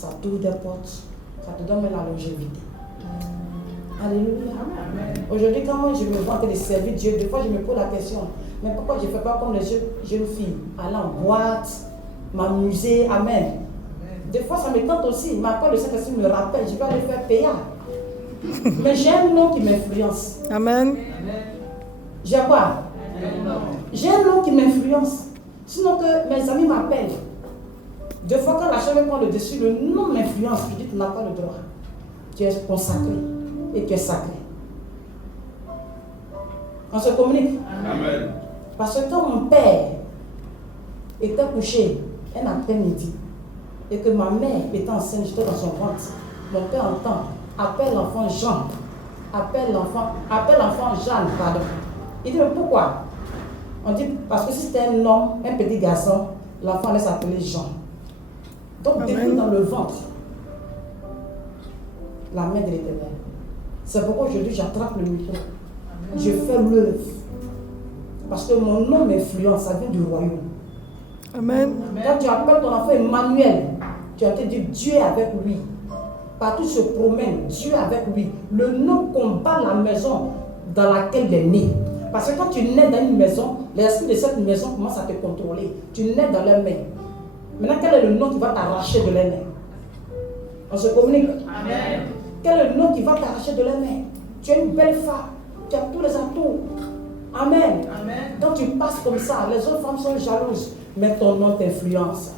ça t'ouvre des portes, ça te donne même la longévité. Alléluia. Aujourd'hui, quand moi je me vois en train de servir Dieu, des fois je me pose la question, mais pourquoi je ne fais pas comme les jeunes filles, aller en boîte, m'amuser, amen. Des fois ça me tente aussi, mais après le Saint-Esprit me rappelle, je vais aller faire payer. Mais j'ai un nom qui m'influence. Amen. J'ai quoi? J'ai un nom qui m'influence. Sinon que mes amis m'appellent. Deux fois quand la chair prend le dessus, le nom m'influence. Je dis, tu n'as pas le droit. Tu es consacré et tu es sacré. On se communique. Amen. Parce que quand mon père était couché un après-midi et que ma mère était enceinte, j'étais dans son ventre, mon père entend, appelle l'enfant Jean, appelle l'enfant Jeanne, pardon. Il dit, mais pourquoi? On dit, parce que si c'était un homme, un petit garçon, l'enfant allait s'appeler Jean. Donc, depuis dans le ventre, la main de l'Éternel. C'est pourquoi aujourd'hui j'attrape le micro. Je fais l'œuvre. Parce que mon nom m'influence, ça vient du royaume. Amen. Quand tu appelles ton enfant Emmanuel, tu as te dit Dieu est avec lui. Partout se promène, Dieu est avec lui. Le nom combat la maison dans laquelle il est né. Parce que quand tu nais dans une maison, l'esprit de cette maison commence à te contrôler. Tu nais dans leurs mains. Maintenant, quel est le nom qui va t'arracher de leurs mains? On se communique. Amen. Quel est le nom qui va t'arracher de leurs mains? Tu es une belle femme. Tu as tous les atouts. Amen. Amen. Donc tu passes comme ça. Les autres femmes sont jalouses. Mais ton nom t'influence.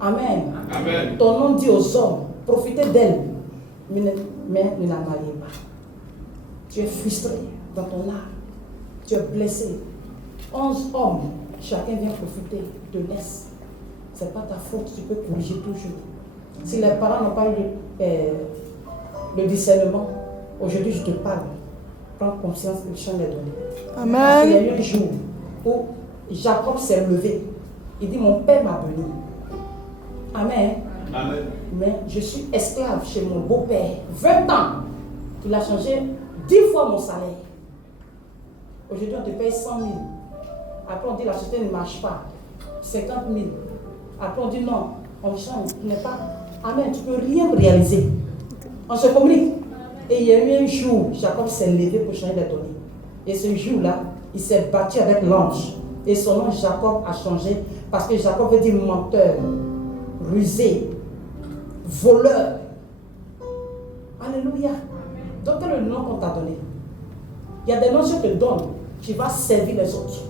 Amen. Amen. Ton nom dit aux hommes, profitez d'elle. Mais ne la mariez pas. Tu es frustré dans ton âme. Tu es blessé. 11 hommes, chacun vient profiter, te laisse. Ce n'est pas ta faute, tu peux corriger toujours. Si les parents n'ont pas eu le discernement, aujourd'hui je te parle. Prends conscience que le champ est donné. Amen. Parce qu'il y a eu un jour où Jacob s'est levé. Il dit, mon père m'a béni. Amen. Amen. Mais je suis esclave chez mon beau-père. 20 ans. Il a changé 10 fois mon salaire. Aujourd'hui, on te paye 100 000. Après, on dit la société ne marche pas. 50 000. Après, on dit non, on change. Tu n'es pas. Amen. Tu ne peux rien réaliser. On se communique. Et il y a eu un jour, Jacob s'est levé pour changer les données. Et ce jour-là, il s'est battu avec l'ange. Et son nom Jacob a changé parce que Jacob veut dire menteur, rusé, voleur. Alléluia. Donc, quel est le nom qu'on t'a donné? Il y a des noms que je te donne. Tu vas servir les autres.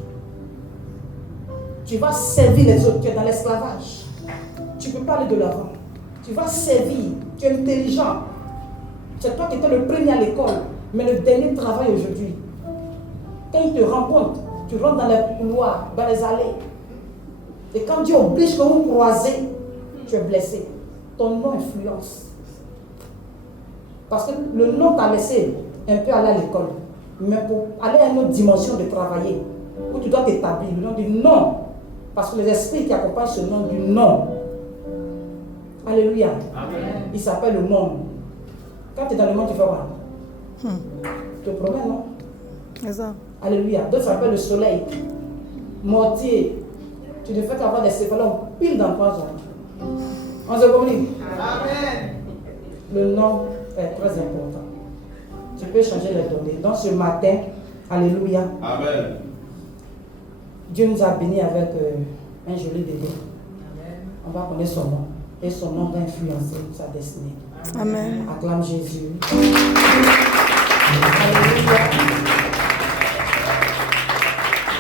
Tu vas servir les autres. Tu es dans l'esclavage. Tu ne peux pas aller de l'avant. Tu vas servir. Tu es intelligent. C'est toi qui étais le premier à l'école, mais le dernier travail aujourd'hui. Quand ils te rencontrent, tu rentres dans les couloirs, dans les allées. Et quand Dieu oblige que vous croisez, tu es blessé. Ton nom influence. Parce que le nom t'a laissé un peu aller à l'école. Mais pour aller à une autre dimension de travailler, où tu dois t'établir, le nom du nom. Parce que les esprits qui accompagnent ce nom du nom. Alléluia. Amen. Il s'appelle le monde. Quand tu es dans le monde, tu fais quoi? Je te promets, non? C'est ça. Alléluia. D'autres s'appellent le soleil. Mortier. Tu ne fais qu'avoir des céphalons pile dans 3 ans. On se communique. Amen. Le nom est très important. Tu peux changer les données. Donc ce matin, alléluia, Amen. Dieu nous a bénis avec un joli bébé. On va connaître son nom. Et son nom va influencer sa destinée. Amen. Acclame Jésus. Alléluia.